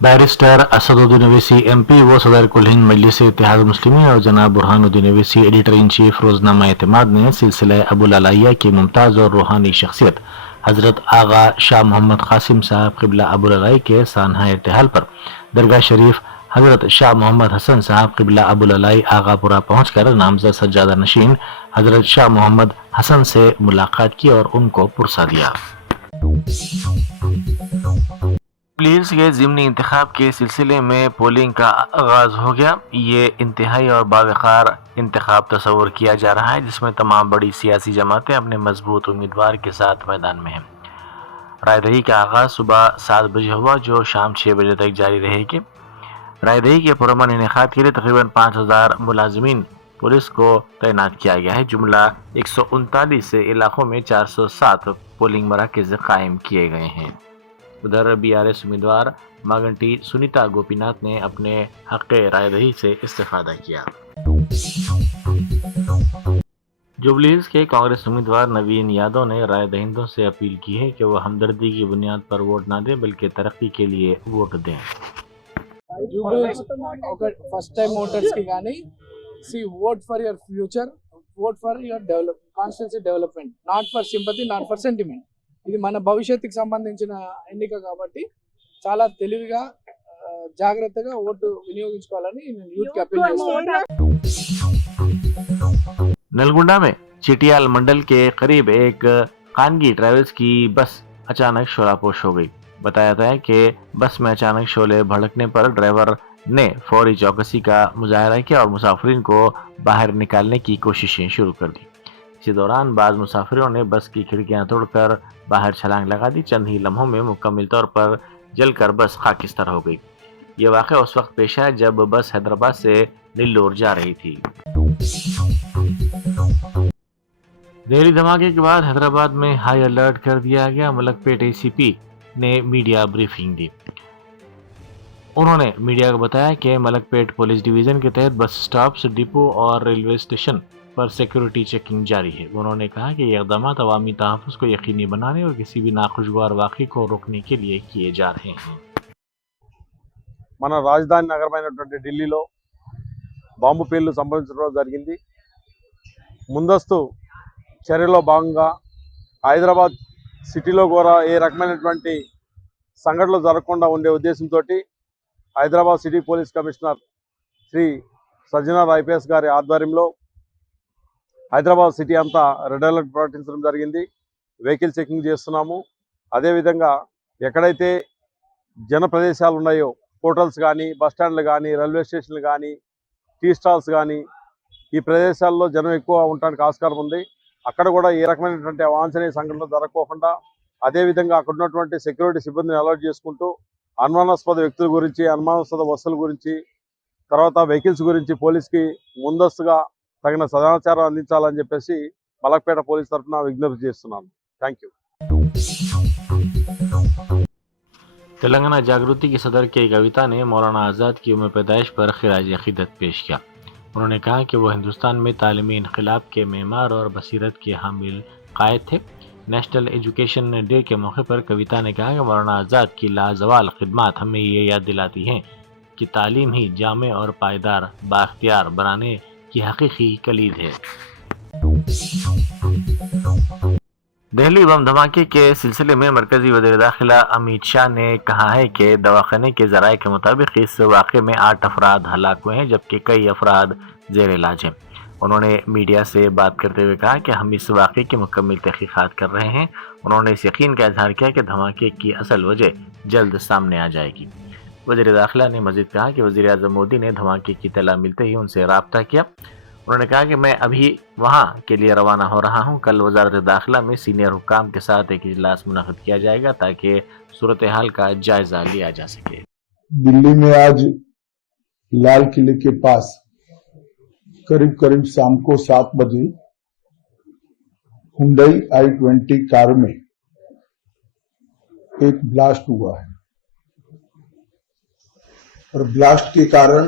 Barrister Asaduddin Owaisi MP व सदर कुल हिंद मजलिस इत्तेहाद मुस्लिमीन और जनाब Burhanuddin Owaisi editor in chief Roznama Etemaad ने सिलसिला अबुल अलाइया की मुमताज़ और रूहानी शख्सियत हजरत आगा शाह मोहम्मद कासिम साहब क़िबला अबुल अलाई के सानहा इर्तिहाल पर दरगाह शरीफ हजरत शाह मोहम्मद हसन साहब क़िबला अबुल अलाई आगापुरा पहुँचकर नामज़द सज्जादा नशीन हजरत शाह मोहम्मद हसन से मुलाकात की और उनको पुरसा दिया। प्लेयर्स के ज़िमनी इंतखाब के सिलसिले में पोलिंग का आगाज़ हो गया। ये इंतहाई और बावकार इंतखाब तस्वुर किया जा रहा है जिसमें तमाम बड़ी सियासी जमातें अपने मजबूत उम्मीदवार के साथ मैदान में हैं। रायदही का आगाज़ सुबह 7 बजे हुआ जो शाम 6 बजे तक जारी रहेगी। रायदही के पुरअमन इनेकाद के लिए तकरीबन 5000 मुलाजमीन पुलिस को तैनात किया गया है। जुमला 139 इलाकों में 407 पोलिंग मराकज़ कायम किए गए हैं। उधर बीआरएस उम्मीदवार मागंटी सुनीता गोपीनाथ ने अपने हक़ रायदही से इस्तेफादा किया। जुबली हिल्स के कांग्रेस उम्मीदवार नवीन यादव ने राय दहिंदों से अपील की है कि वह हमदर्दी की बुनियाद पर वोट न दें बल्कि तरक्की के लिए वोट दें। फर्स्ट टाइम वोटर्स की गानी सी vote for your future, vote for your constituency development, not for sympathy, not for sentiment. ఇది మన భవిష్యత్తుకి సంబంధించిన ఎన్నిక కాబట్టి చాలా తెలివిగా జాగ్రత్తగా ఓటు వినియోగించుకోవాలని నేను యూత్ కి అపీల్ చేస్తున్నాను. नलगुंडा में चिटियाल मंडल के करीब एक खानगी ट्रैवल्स की बस अचानक शोलापोश हो गई। बताया जाता है कि बस में अचानक शोले भड़कने पर ड्राइवर ने फौरी चौकसी का मुजाहरा किया और मुसाफिरीन को बाहर निकालने की कोशिशें शुरू कर दी। इसी दौरान बाज़ मुसाफिरों ने बस की खिड़कियां तोड़कर बाहर छलांग लगा दी। चंद ही लम्हों में मुकम्मल तौर पर जलकर बस खाकिस्तान हो गई। ये वाक़या उस वक्त पेश आया जब बस हैदराबाद से नेल्लोर जा रही थी। दिल्ली धमाके के बाद हैदराबाद में हाई अलर्ट कर दिया गया। मलकपेट एसीपी ने मीडिया ब्रीफिंग दी। उन्होंने मीडिया को बताया कि मलकपेट पुलिस डिवीजन के तहत बस स्टॉप्स, डिपो और रेलवे स्टेशन पर सिक्योरिटी चेकिंग जारी है। उन्होंने कहा कि ये इक़दाम अवामी तहफ़्फ़ुज़ को यकीनी बनाने और किसी भी नाखुशगवार वाक़े को रोकने के लिए किए जा रहे हैं। మన రాజధాని నగరమైనటువంటి ఢిల్లీలో బాంబు పేలులు సంభవించడం జరిగింది. ముందస్తు చర్యలో భాగంగా హైదరాబాద్ సిటీలో కూడా ఏ రకమైనటువంటి సంఘటనలు జరగకుండా ఉండే ఉద్దేశంతో Hyderabad city police commissioner Shri Sajjanar IPS గారి ఆధ్వర్యంలో హైదరాబాద్ సిటీ అంతా రెడ్ అలర్ట్ ప్రకటించడం జరిగింది. వెహికల్ చెకింగ్ చేస్తున్నాము. అదేవిధంగా ఎక్కడైతే జన ప్రదేశాలు ఉన్నాయో హోటల్స్ కానీ, బస్టాండ్లు కానీ, రైల్వే స్టేషన్లు కానీ, టీ స్టాల్స్ కానీ, ఈ ప్రదేశాల్లో జనం ఎక్కువ ఉండడానికి ఆస్కారం ఉంది. అక్కడ కూడా ఏ రకమైనటువంటి అవాంఛనీయ సంఘటనలు జరగకోకుండా అదేవిధంగా అక్కడ ఉన్నటువంటి సెక్యూరిటీ సిబ్బందిని అలర్ట్ చేసుకుంటూ అనుమానాస్పద వ్యక్తుల గురించి, అనుమానాస్పద బస్సుల గురించి, తర్వాత వెహికల్స్ గురించి పోలీస్కి ముందస్తుగా తగిన సమాచారం అందించాలని చెప్పేసి మలక్పేట పోలీస్ తరఫున విజ్ఞప్తి చేస్తున్నాను. Thank you. तेलंगाना जागृति की सदर के कविता ने मौलाना आज़ाद की उम्र पैदाइश पर खिराज अक़ीदत पेश किया। उन्होंने कहा कि वह हिंदुस्तान में तालीमी इनक़लाब के मेमार और बसीरत के हामिल कायद थे। नेशनल एजुकेशन डे के मौके पर कविता ने कहा कि मौलाना आज़ाद की लाजवाल खिदमात हमें ये याद दिलाती हैं कि तालीम ही जामे और पायदार बाख्तियार बनाने की हकीकी कलीद है। दिल्ली बम धमाके के सिलसिले में मरकजी वज़ीर दाखिला अमित शाह ने कहा है कि दवाखाने के ज़राए के मुताबिक इस वाक़े में 8 अफराद हलाक हुए हैं जबकि कई अफराद ज़ेर इलाज हैं। उन्होंने मीडिया से बात करते हुए कहा कि हम इस वाक़े की मुकम्मल तहक़ीक़ात कर रहे हैं। उन्होंने इस यकीन का इजहार किया कि धमाके की असल वजह जल्द सामने आ जाएगी। वज़ीर दाखिला ने मज़ीद कहा कि वज़ीर आज़म मोदी ने धमाके की इत्तला मिलते ही उनसे राब्ता किया। उन्होंने कहा कि मैं अभी वहां के लिए रवाना हो रहा हूं। कल वज़ारत दाखिला में सीनियर हुक्काम के साथ एक इजलास मुनक़िद किया जाएगा ताकि सूरत हाल का जायजा लिया जा सके। दिल्ली में आज लाल किले के पास करीब शाम को 7 बजे हुंडई i20 कार में एक ब्लास्ट हुआ है और ब्लास्ट के कारण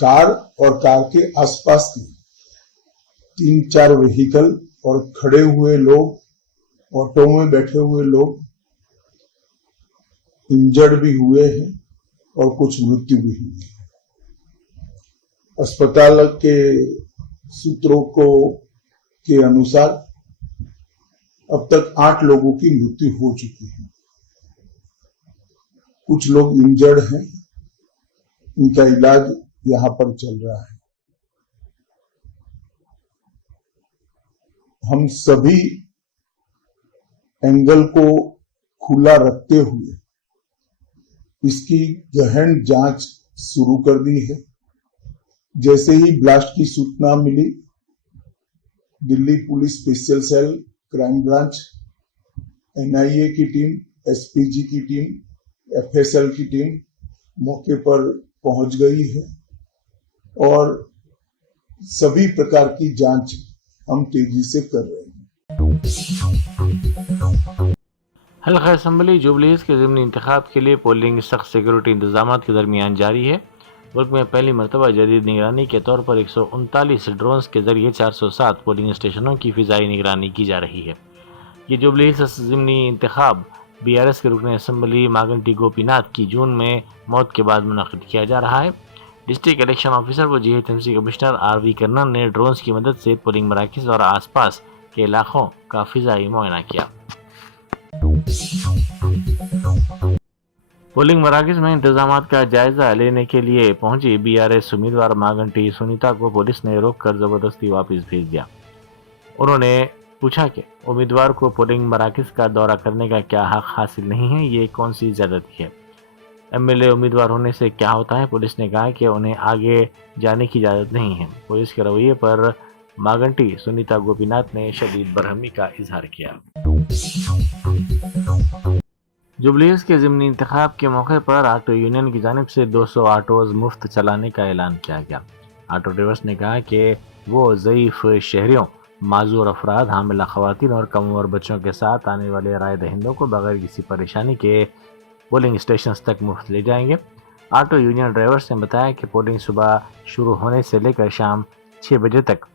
कार और कार के आसपास की 3-4 व्हीकल और खड़े हुए लोग, ऑटो में बैठे हुए लोग इंजर्ड भी हुए हैं और कुछ मृत्यु भी हुई है। अस्पताल के सूत्रों के अनुसार अब तक 8 लोगों की मृत्यु हो चुकी है। कुछ लोग इंजर्ड हैं, इनका इलाज यहां पर चल रहा है। हम सभी एंगल को खुला रखते हुए इसकी गहन जांच शुरू कर दी है। जैसे ही ब्लास्ट की सूचना मिली, Delhi police special cell, crime branch, NIA की टीम, एसपीजी की टीम, एफएसएल की टीम मौके पर पहुंच गई है और सभी प्रकार की जांच हम तेजी से कर रहे हैं। हल्का असम्बली जुबलीज के ज़िमनी इंतखाब के लिए पोलिंग सख्त सिक्योरिटी इंतजाम के दरमियान जारी है। मुल्क में पहली मरतबा जदीद निगरानी के तौर पर 139 ड्रोन्स के जरिए 407 पोलिंग स्टेशनों की फ़िज़ाई निगरानी की जा रही है। ये जुबलीज ज़िमनी इंतखाब BRS के रुकन असम्बली मागंटी गोपीनाथ की जून में मौत के बाद मुनक़िद किया जा रहा है। डिस्ट्रिक्ट इलेक्शन ऑफिसर व GHMC कमिश्नर RV कर्नल ने ड्रोन्स की मदद से पोलिंग मराकज़ और आसपास के इलाकों का फ़िज़ाई मुआयना किया। पोलिंग मराकज़ में इंतजामात का जायजा लेने के लिए पहुंची BRS उम्मीदवार मागंटी सुनीता को पुलिस ने रोककर जबरदस्ती वापस भेज दिया। उन्होंने पूछा कि उम्मीदवार को पोलिंग मराकज़ का दौरा करने का क्या हक हासिल नहीं है, ये कौन सी ज़्यादती है। MLA उम्मीदवार होने से क्या होता है। पुलिस ने कहा कि उन्हें आगे जाने की इजाज़त नहीं है। पुलिस के रवैये पर मागंटी सुनीता गोपीनाथ ने शदीद बरहमी का इजहार किया। जुबलीज के ज़िमनी इंतखाब के मौके पर ऑटो यूनियन की जानिब से 200 ऑटोज़ मुफ्त चलाने का ऐलान किया गया। ऑटो ड्राइवर्स ने कहा कि वो ज़ईफ़ शहरियों, माजूर अफराद, हामिला ख़वातीन और कम उम्र बच्चों के साथ आने वाले राय दहिंदों को बगैर किसी परेशानी के पोलिंग स्टेशन तक मुफ्त ले जाएंगे। ऑटो यूनियन ड्राइवर्स ने बताया कि पोलिंग सुबह शुरू होने से लेकर शाम 6 बजे तक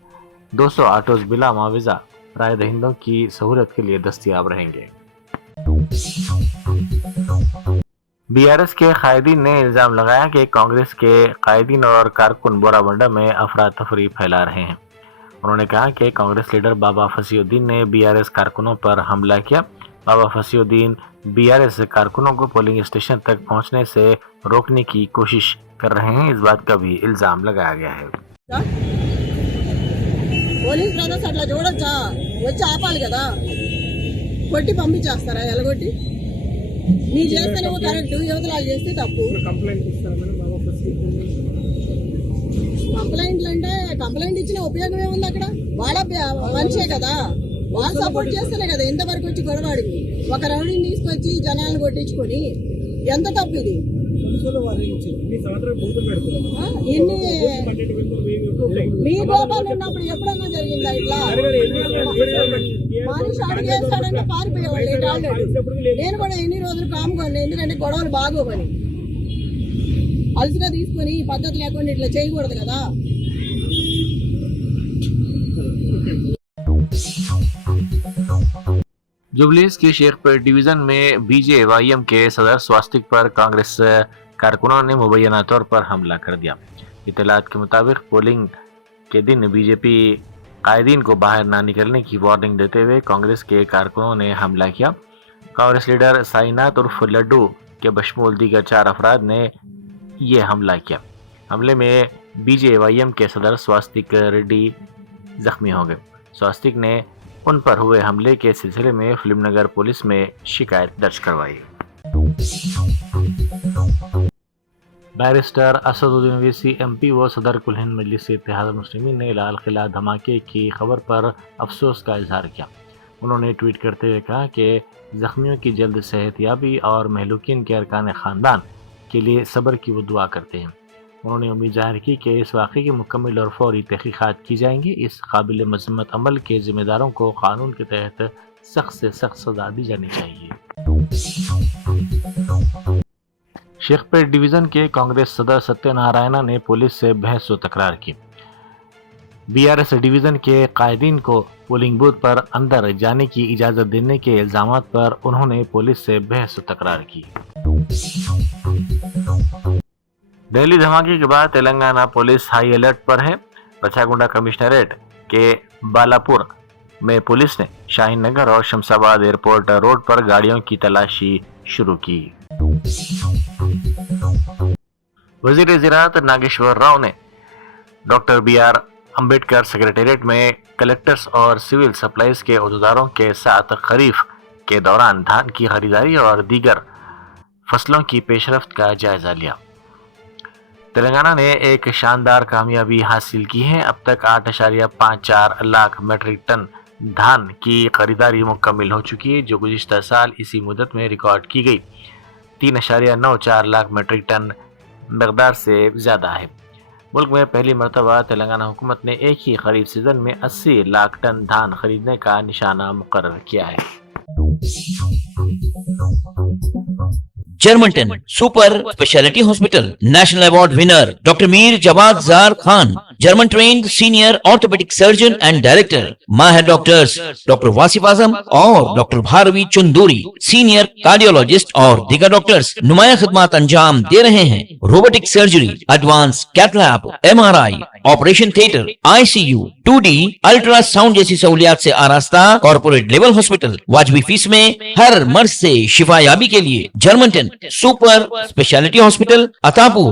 200 ऑटोज़ बिला मुआवजा राय दहिंदों की सहूलत के लिए दस्तयाब रहेंगे। BRS के कायदीन ने इल्ज़ाम लगाया कि कांग्रेस के कायदीन और कारकुन बोराबंडा में अफरा तफरी फैला रहे हैं। उन्होंने कहा कि कांग्रेस लीडर बाबा फसीउद्दीन ने BRS कारकुनों पर हमला किया। बाबा फसीउद्दीन BRS कारकुनों को पोलिंग स्टेशन तक पहुंचने से रोकने की कोशिश कर रहे हैं, इस बात का भी इल्ज़ाम लगाया गया है। పోలీస్ బ్రదర్స్ అట్లా చూడొచ్చా? వచ్చి ఆపాలి కదా, కొట్టి పంపించేస్తారా? ఎలగొట్టి మీరు చేస్తేనేమో కరెక్ట్, యువతలు చేస్తే తప్పు. కంప్లైంట్లు అంటే కంప్లైంట్ ఇచ్చిన ఉపయోగం ఏముంది? అక్కడ వాళ్ళ మనిషే కదా, వాళ్ళు సపోర్ట్ చేస్తేనే కదా ఇంతవరకు వచ్చి గొడవాడికి ఒక రౌడీని తీసుకొచ్చి జనాలను కొట్టించుకొని ఎంత తప్పు ఇది? ఇన్ని మీ గోపాలు ఉన్నప్పుడు ఎప్పుడన్నా జరిగిందా ఇట్లా? మనిషి అడిగేస్తాడంటే పారిపోయేవాళ్ళు ఆల్రెడీ. నేను కూడా ఎన్ని రోజులు కాముకోండి, ఎందుకంటే గొడవలు బాగోవని. అలసిగా తీసుకొని ఈ పద్ధతి లేకుండా ఇట్లా చేయకూడదు కదా. जुबलीज की शेखपुर डिवीज़न में BJYM के सदर स्वास्तिक पर कांग्रेस कारकुनों ने मुबैना तौर पर हमला कर दिया। इत्तलात के मुताबिक पोलिंग के दिन बीजेपी कायदीन को बाहर ना निकलने की वार्निंग देते हुए कांग्रेस के कारकुनों ने हमला किया। कांग्रेस लीडर साईनाथ उर्फ लड्डू के बशमूल दीगर 4 अफराद ने ये हमला किया। हमले में BJYM के सदर स्वास्तिक रेड्डी जख्मी हो गए। स्वास्तिक ने उन पर हुए हमले के सिलसिले में फिल्मनगर पुलिस में शिकायत दर्ज करवाई। बैरिस्टर असदुद्दीन ओवैसी MP व सदर कुल हिंद मजलिस इत्तेहाद मुस्लिमीन ने लाल किला धमाके की खबर पर अफसोस का इजहार किया। उन्होंने ट्वीट करते हुए कहा कि जख्मियों की जल्द सेहतयाबी और महलूकीन के अरकान ख़ानदान के लिए सब्र की वो दुआ करते हैं। उन्होंने उम्मीद जाहिर की कि इस वाक़े की मुकम्मल और फौरी तहक़ीक़ात की जाएंगी। इस काबिल मज़म्मत अमल के ज़िम्मेदारों को कानून के तहत सख्त से सख्त सज़ा दी जानी चाहिए। शेखपुर डिवीज़न के कांग्रेस सदर सत्यनारायणा ने पुलिस से बहस व तकरार की। BRS डिवीज़न के कायदीन को पोलिंग बूथ पर अंदर जाने की इजाज़त देने के इल्ज़ामात पर उन्होंने पुलिस से बहस व तकरार की। दिल्ली धमाके के बाद तेलंगाना पुलिस हाई अलर्ट पर है। बछागुंडा कमिश्नरेट के बालापुर में पुलिस ने शाहीन नगर और शमशाबाद एयरपोर्ट रोड पर गाड़ियों की तलाशी शुरू की। वजीर ज़राअत नागेश्वर राव ने डॉक्टर BR अंबेडकर सेक्रेटेरिएट में कलेक्टर्स और सिविल सप्लाईज के अहदेदारों के साथ खरीफ के दौरान धान की खरीदारी और दीगर फसलों की पेशरफ्त का जायजा लिया। तेलंगाना ने एक शानदार कामयाबी हासिल की है। अब तक 8.54 लाख मीट्रिक टन धान की खरीदारी मुकम्मल हो चुकी है, जो गुज़िश्ता साल इसी मुद्दत में रिकॉर्ड की गई 3.94 लाख मीट्रिक टन मकदार से ज़्यादा है। मुल्क में पहली मरतबा तेलंगाना हुकूमत ने एक ही खरीफ सीजन में 80 लाख टन धान खरीदने का निशाना मुकर्रर किया है। Germanton super speciality hospital national award winner doctor Mir Jawad Jar Khan, German trained senior orthopaedic surgeon and director, माहिर डॉक्टर्स डॉक्टर वासिफ आजम और doctor Bharvi Chanduri, senior cardiologist और दीगर डॉक्टर्स नुमाया खिदमत अंजाम दे रहे हैं। Robotic surgery, advance cath lab, MRI, operation theatre, ICU, 2D ultrasound जैसी सहूलियात से आरास्ता कॉर्पोरेट लेवल हॉस्पिटल, वाजबी फीस में हर मर्ज से शिफायाबी के लिए Germanton super speciality hospital, Attapur.